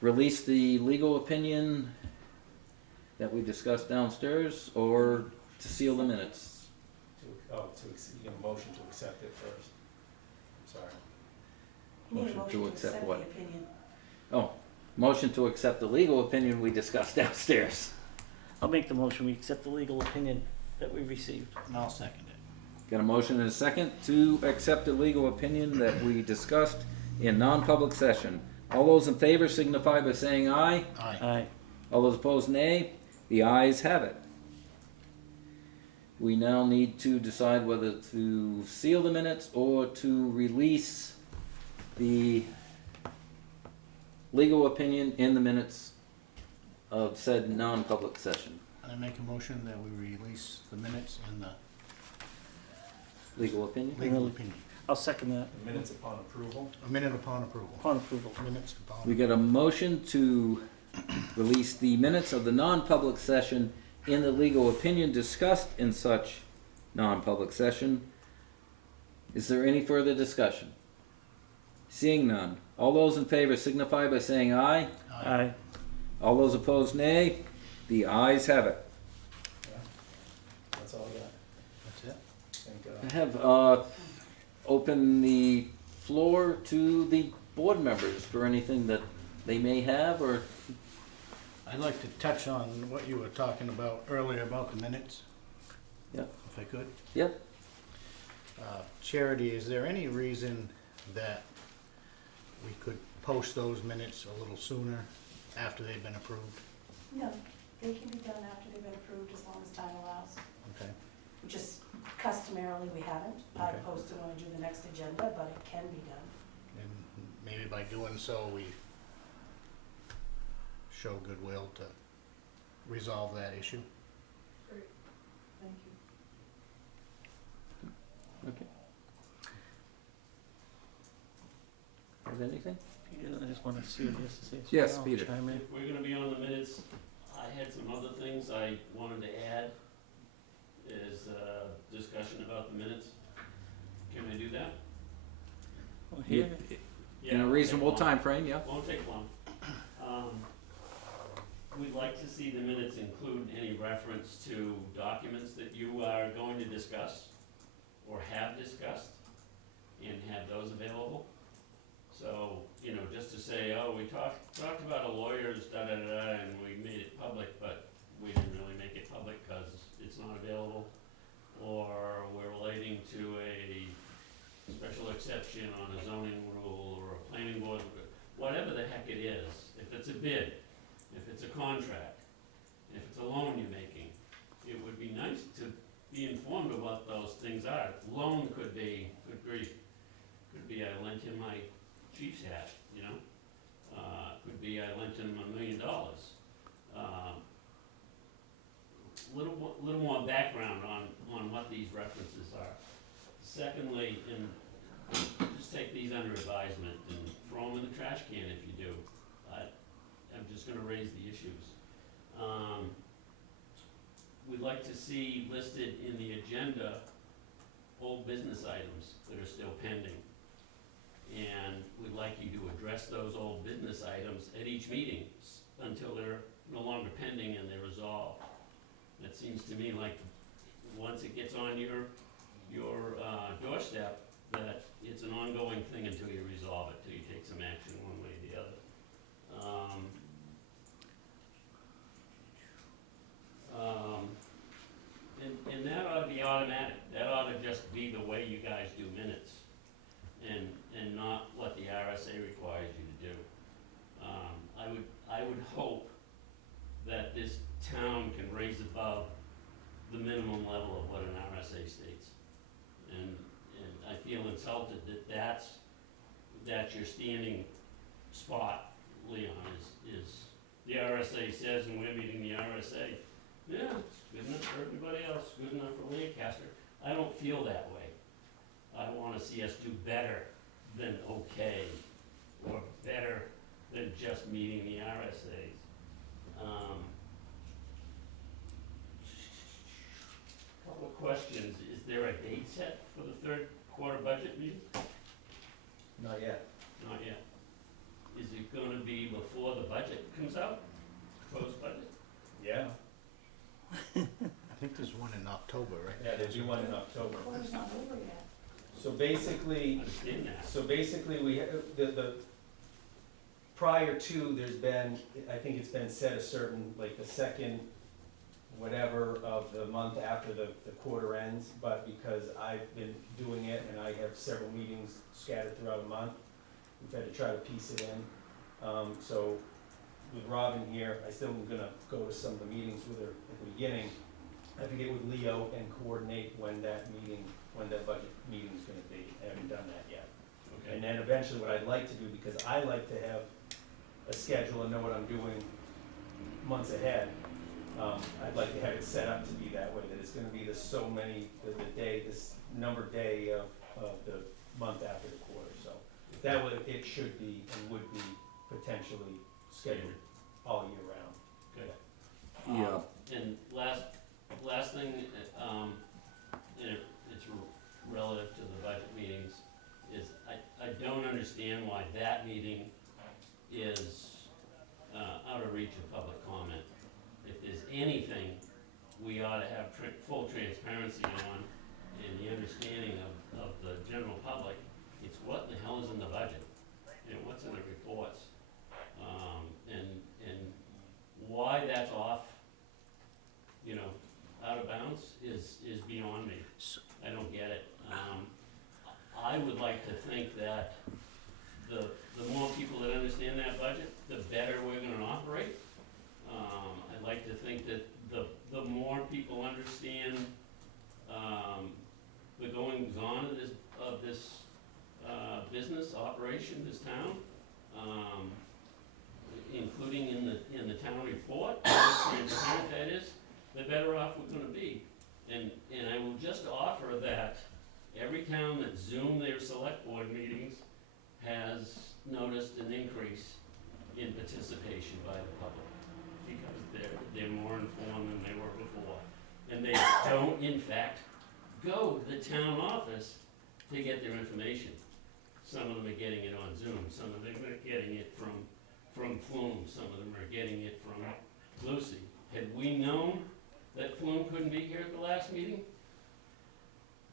release the legal opinion that we discussed downstairs, or to seal the minutes. You get a motion to accept it first. I'm sorry. Motion to accept what? Oh, motion to accept the legal opinion we discussed downstairs. I'll make the motion, we accept the legal opinion that we received. And I'll second it. Got a motion and a second to accept the legal opinion that we discussed in non-public session. All those in favor signify by saying aye. Aye. Aye. All those opposed, nay. The ayes have it. We now need to decide whether to seal the minutes or to release the legal opinion in the minutes of said non-public session. I make a motion that we release the minutes and the Legal opinion? legal opinion. I'll second that, The minutes upon approval. A minute upon approval. upon approval. Minutes upon. We got a motion to release the minutes of the non-public session in the legal opinion discussed in such non-public session. Is there any further discussion? Seeing none. All those in favor signify by saying aye. Aye. All those opposed, nay. The ayes have it. That's all I got. That's it. Thank I have, open the floor to the board members for anything that they may have, or I'd like to touch on what you were talking about earlier about the minutes. Yep. If I could. Yep. Charity, is there any reason that we could post those minutes a little sooner after they've been approved? No, they can be done after they've been approved as long as time allows. Okay. Just customarily, we haven't. I Okay. post it when I do the next agenda, but it can be done. And maybe by doing so, we show goodwill to resolve that issue. Great, thank you. Okay. Have anything? Peter, I just wanna see what he has to say. so Yes, I'll Peter. chime in. If we're gonna be on the minutes, I had some other things I wanted to add, is, discussion about the minutes. Can I do that? Well, here, Yeah, In a won't take reasonable long. time frame, yeah? Won't take long. We'd like to see the minutes include any reference to documents that you are going to discuss or have discussed, and have those available. So, you know, just to say, oh, we talked about a lawyer's da-da-da-da, and we made it public, but we didn't really make it public because it's not available. Or we're relating to a special exception on a zoning rule or a planning board, whatever the heck it is. If it's a bid, if it's a contract, if it's a loan you're making, it would be nice to be informed of what those things are. Loan could be, good grief, could be I lent him my Chiefs hat, you know? Could be I lent him $1 million. little more background on what these references are. Secondly, just take these under advisement and throw them in the trash can if you do. I'm just gonna raise the issues. We'd like to see listed in the agenda old business items that are still pending. And we'd like you to address those old business items at each meeting until they're no longer pending and they're resolved. That seems to me like, once it gets on your doorstep, that it's an ongoing thing until you resolve it, till you take some action one way or the other. And that ought to be automatic, that ought to just be the way you guys do minutes, and not what the RSA requires you to do. I would hope that this town can raise above the minimum level of what an RSA states. And I feel insulted that that's your standing spot, Leon, is the RSA says, and we're meeting the RSA. Yeah, it's good enough for everybody else, good enough for Lancaster. I don't feel that way. I wanna see us do better than okay, or better than just meeting the RSAs. Couple of questions, is there a date set for the third quarter budget meeting? Not yet. Not yet. Is it gonna be before the budget comes out, proposed budget? Yeah. I think there's one in October, right? Yeah, there's one in October. Quarter's not over yet. So basically, Understand that. we, the prior to, there's been, I think it's been set a certain, like the second whatever of the month after the quarter ends, but because I've been doing it and I have several meetings scattered throughout a month, we've had to try to piece it in. So with Robin here, I still am gonna go to some of the meetings with her at the beginning. I have to get with Leo and coordinate when that budget meeting's gonna be. I haven't done that yet. Okay. And then eventually what I'd like to do, because I like to have a schedule and know what I'm doing months ahead, I'd like to have it set up to be that way, that it's gonna be this numbered day of the month after the quarter, so. That way, it should be and would be potentially scheduled all year round. Good. Yeah. And last thing, and it's relative to the budget meetings, is I don't understand why that meeting is out of reach of public comment. If there's anything we ought to have full transparency on, and the understanding of the general public, it's what the hell is in the budget, and what's in the reports. And why that's off, out of bounds is beyond me. I don't get it. I would like to think that the more people that understand that budget, the better we're gonna operate. I'd like to think that the more people understand the goings on of this business operation, this town, including in the town report, how transparent that is, the better off we're gonna be. And I will just offer that every town that Zoom their select board meetings has noticed an increase in participation by the public, because they're more informed than they were before. And they don't, in fact, go to the town office to get their information. Some of them are getting it on Zoom, some of them are getting it from Flume, some of them are getting it from Lucy. Had we known that Flume couldn't be here at the last meeting?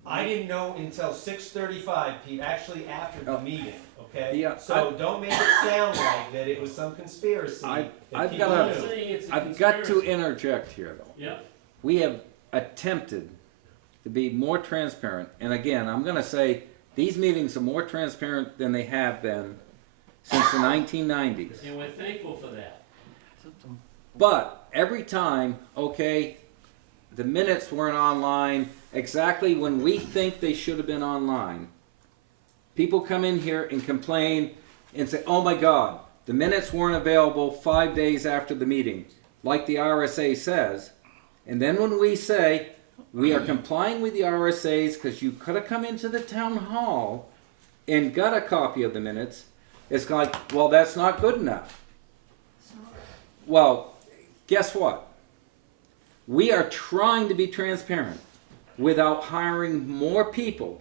I didn't know until 6:35, Pete, actually after the meeting, okay? Yeah, So don't make it sound like that it was some conspiracy. that I've people got I'm knew. saying it's a I've got to conspiracy. interject here, though. Yeah, We have attempted to be more transparent, and again, I'm gonna say, these meetings are more transparent than they have been since the 1990s. and we're thankful for that. But every time, okay, the minutes weren't online exactly when we think they should have been online. People come in here and complain and say, oh my God, the minutes weren't available 5 days after the meeting, like the RSA says. And then when we say, we are complying with the RSA's because you could have come into the town hall and got a copy of the minutes, it's like, well, that's not good enough. Well, guess what? We are trying to be transparent without hiring more people.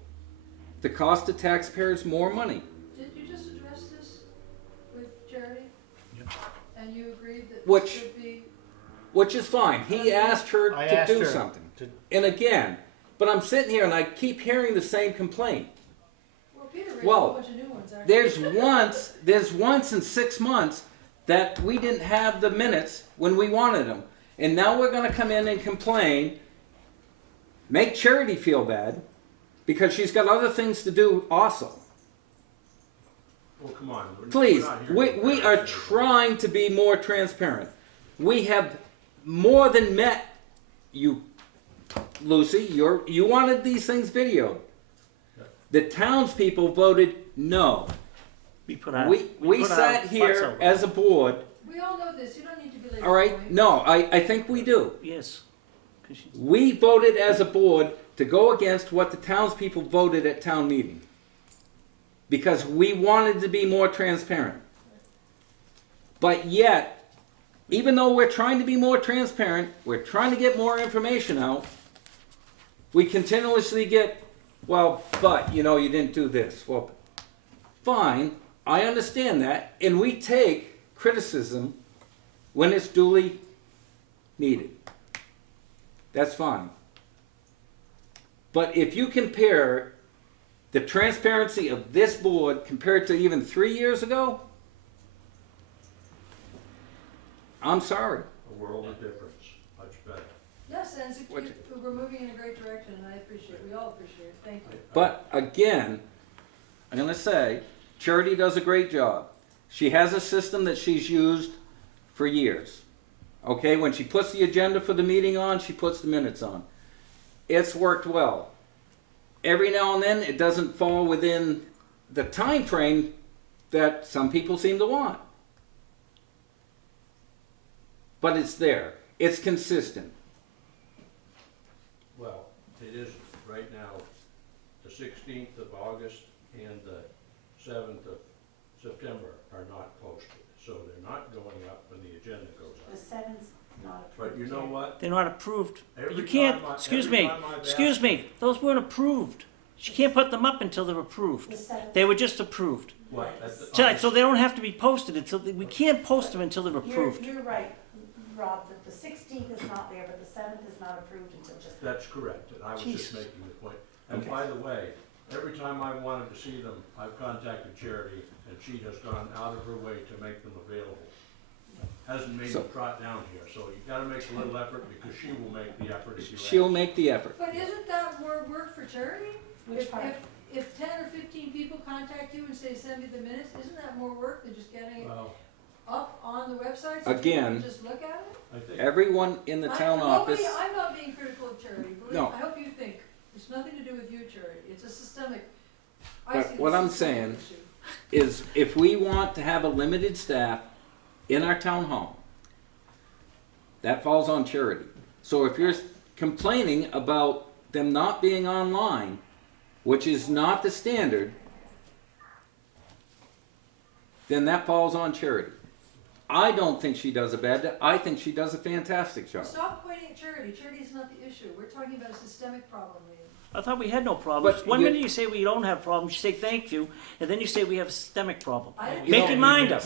The cost of taxpayers more money. Did you just address this with Charity? And you agreed that Which- this should be, Which is fine. He asked her I to asked do her something. to- And again, but I'm sitting here and I keep hearing the same complaint. well, Peter raised a Well, whole bunch of new ones, actually. There's once in 6 months that we didn't have the minutes when we wanted them. And now we're gonna come in and complain, make Charity feel bad, because she's got other things to do also. Well, come on. Please, we're not here we, to we are embarrass trying to be more transparent. We have more than met you, Lucy. You wanted these things videoed. The townspeople voted no. We put our, We put our sat butts here out. as a board, We all know this, you don't need to belabor the all right? point. No, I think we do. Yes. 'Cause she- We voted as a board to go against what the townspeople voted at town meeting. Because we wanted to be more transparent. But yet, even though we're trying to be more transparent, we're trying to get more information out, we continuously get, well, but, you know, you didn't do this. Well, fine, I understand that, and we take criticism when it's duly needed. That's fine. But if you compare the transparency of this board compared to even 3 years ago, I'm sorry. A world of difference, much better. Yes, and it's, What- we're moving in a great direction, and I appreciate it, we all appreciate it, thank you. But again, I'm gonna say, Charity does a great job. She has a system that she's used for years. Okay, when she puts the agenda for the meeting on, she puts the minutes on. It's worked well. Every now and then, it doesn't fall within the time frame that some people seem to want. But it's there. It's consistent. Well, it is right now, the 16th of August and the 7th of September are not posted. So they're not going up when the agenda goes The up. seven's not approved. But you know yet. what? They're not approved. Every You can't, time I- excuse every me, time I've excuse asked- me, those weren't approved. She can't put them up until they're The approved. seventh. They were just approved. What? At the- So they don't have to be posted until, we can't post them until they're approved. You're right, Rob, that the 16th is not there, but the 7th is not approved until just. That's correct, and I was Jesus. just making the point. And Okay. by the way, every time I wanted to see them, I've contacted Charity, and she has gone out of her way to make them available. Hasn't made So- them trot down here, so you gotta make a little effort, because she will make the effort if you ask. She'll make the effort. But isn't that more work for Charity? Which If- part? If 10 or 15 people contact you and say, send me the minutes, isn't that more work than just getting it Well, up on the website? so people Again, can just look at it? I think, Everyone in the town office, I'm not being critical of Charity, believe me, No. I hope you think, it's nothing to do with you, Charity, it's a systemic, I But see what this I'm as a systemic saying- issue. is if we want to have a limited staff in our town hall, that falls on Charity. So if you're complaining about them not being online, which is not the standard, then that falls on Charity. I don't think she does a bad job. I think she does a fantastic job. Stop pointing at Charity, Charity is not the issue, we're talking about a systemic problem, Liam. I thought we had no problems. But One you- minute you say we don't have problems, you say thank you, and then you say we have a systemic problem. I didn't Make say- your mind up.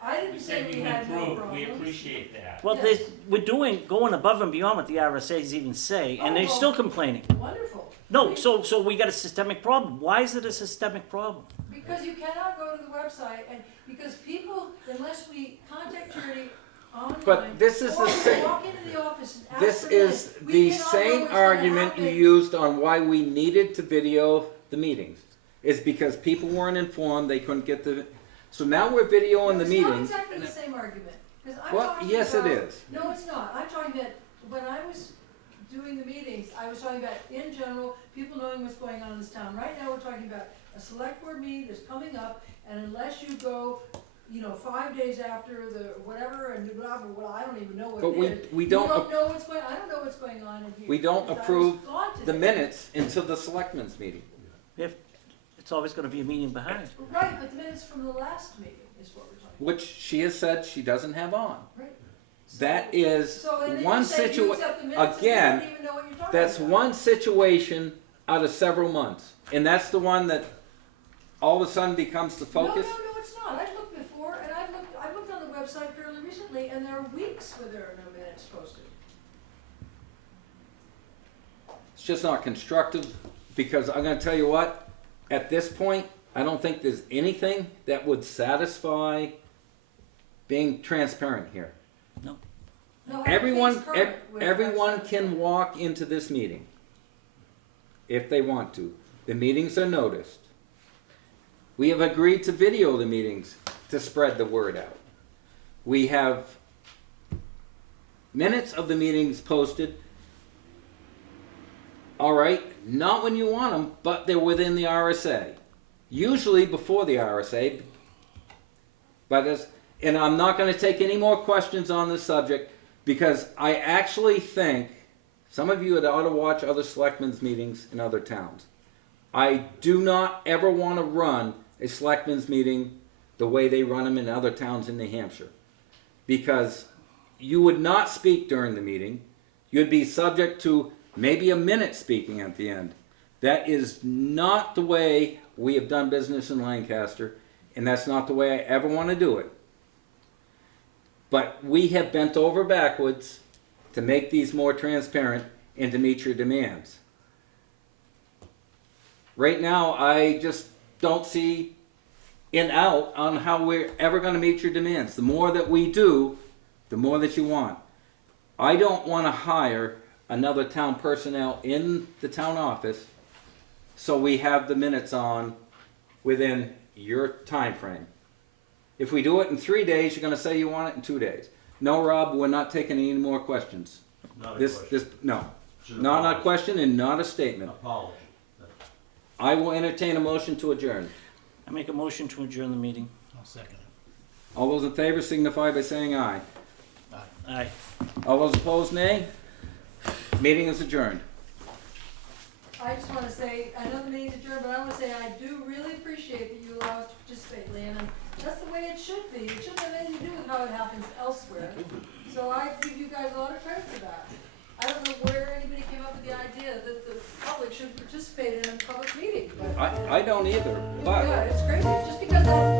I didn't say we had no problems. We appreciate that. Well, Yes. we're going above and beyond what the RSA's even say, and they're Oh, still complaining. Wonderful. No, so we got a systemic problem. Why is it a systemic problem? Because you cannot go to the website and, because people, unless we contact Charity online. But this is the or same- walk into the office and ask This for is minutes, we the cannot know same what's gonna argument you happen. used on why we needed to video the meetings. Is because people weren't informed, they couldn't get the, so now we're videoing the meetings. It's not exactly the same argument, because I'm Well, talking yes, it about- is. No, it's not, I'm talking about, when I was doing the meetings, I was talking about, in general, people knowing what's going on in this town. Right now, we're talking about a select board meeting that's coming up, and unless you go you know, 5 days after the whatever, and blah, blah, blah, I don't even know what But it is. we You don't, don't know what's going, I don't know what's going on in here. we don't because I was approve gone the today. minutes until the selectmen's meeting. It's always gonna be a meeting behind. Right, but the minutes from the last meeting is what we're talking about. Which she has said she doesn't have on. Right. That is So, and then one you say you situa- accept the minutes and you again, don't even know what you're talking that's about. one situation out of several months. And that's the one that all of a sudden becomes the focus. No, it's not. I've looked before, and I've looked on the website fairly recently, and there are weeks where there are no minutes posted. It's just not constructive, because I'm gonna tell you what, at this point, I don't think there's anything that would satisfy being transparent here. No, have Everyone, things current with everyone websites. can walk into this meeting if they want to. The meetings are noticed. We have agreed to video the meetings to spread the word out. We have minutes of the meetings posted. All right, not when you want them, but they're within the RSA. Usually before the RSA. And I'm not going to take any more questions on this subject, because I actually think some of you ought to watch other selectmen's meetings in other towns. I do not ever want to run a selectmen's meeting the way they run them in other towns in New Hampshire. Because you would not speak during the meeting. You'd be subject to maybe a minute speaking at the end. That is not the way we have done business in Lancaster, and that's not the way I ever want to do it. But we have bent over backwards to make these more transparent and to meet your demands. Right now, I just don't see an out on how we're ever going to meet your demands. The more that we do, the more that you want. I don't want to hire another town personnel in the town office so we have the minutes on within your time frame. If we do it in 3 days, you're going to say you want it in 2 days. No, Rob, we're not taking any more questions. Not a This, question. no. It's an Not a apology. question and not a statement. Apology. I will entertain a motion to adjourn. I make a motion to adjourn the meeting. I'll second it. All those in favor signify by saying aye. Aye. All those opposed, nay. Meeting is adjourned. I just wanna say, I know the meeting's adjourned, but I wanna say I do really appreciate that you allow us to participate, Leanne, and that's the way it should be. It shouldn't have anything to do with how it happens elsewhere. So I give you guys a lot of credit for that. I don't know where anybody came up with the idea that the public should participate in a public meeting, but. I don't either, but Yeah, it's crazy, just because that's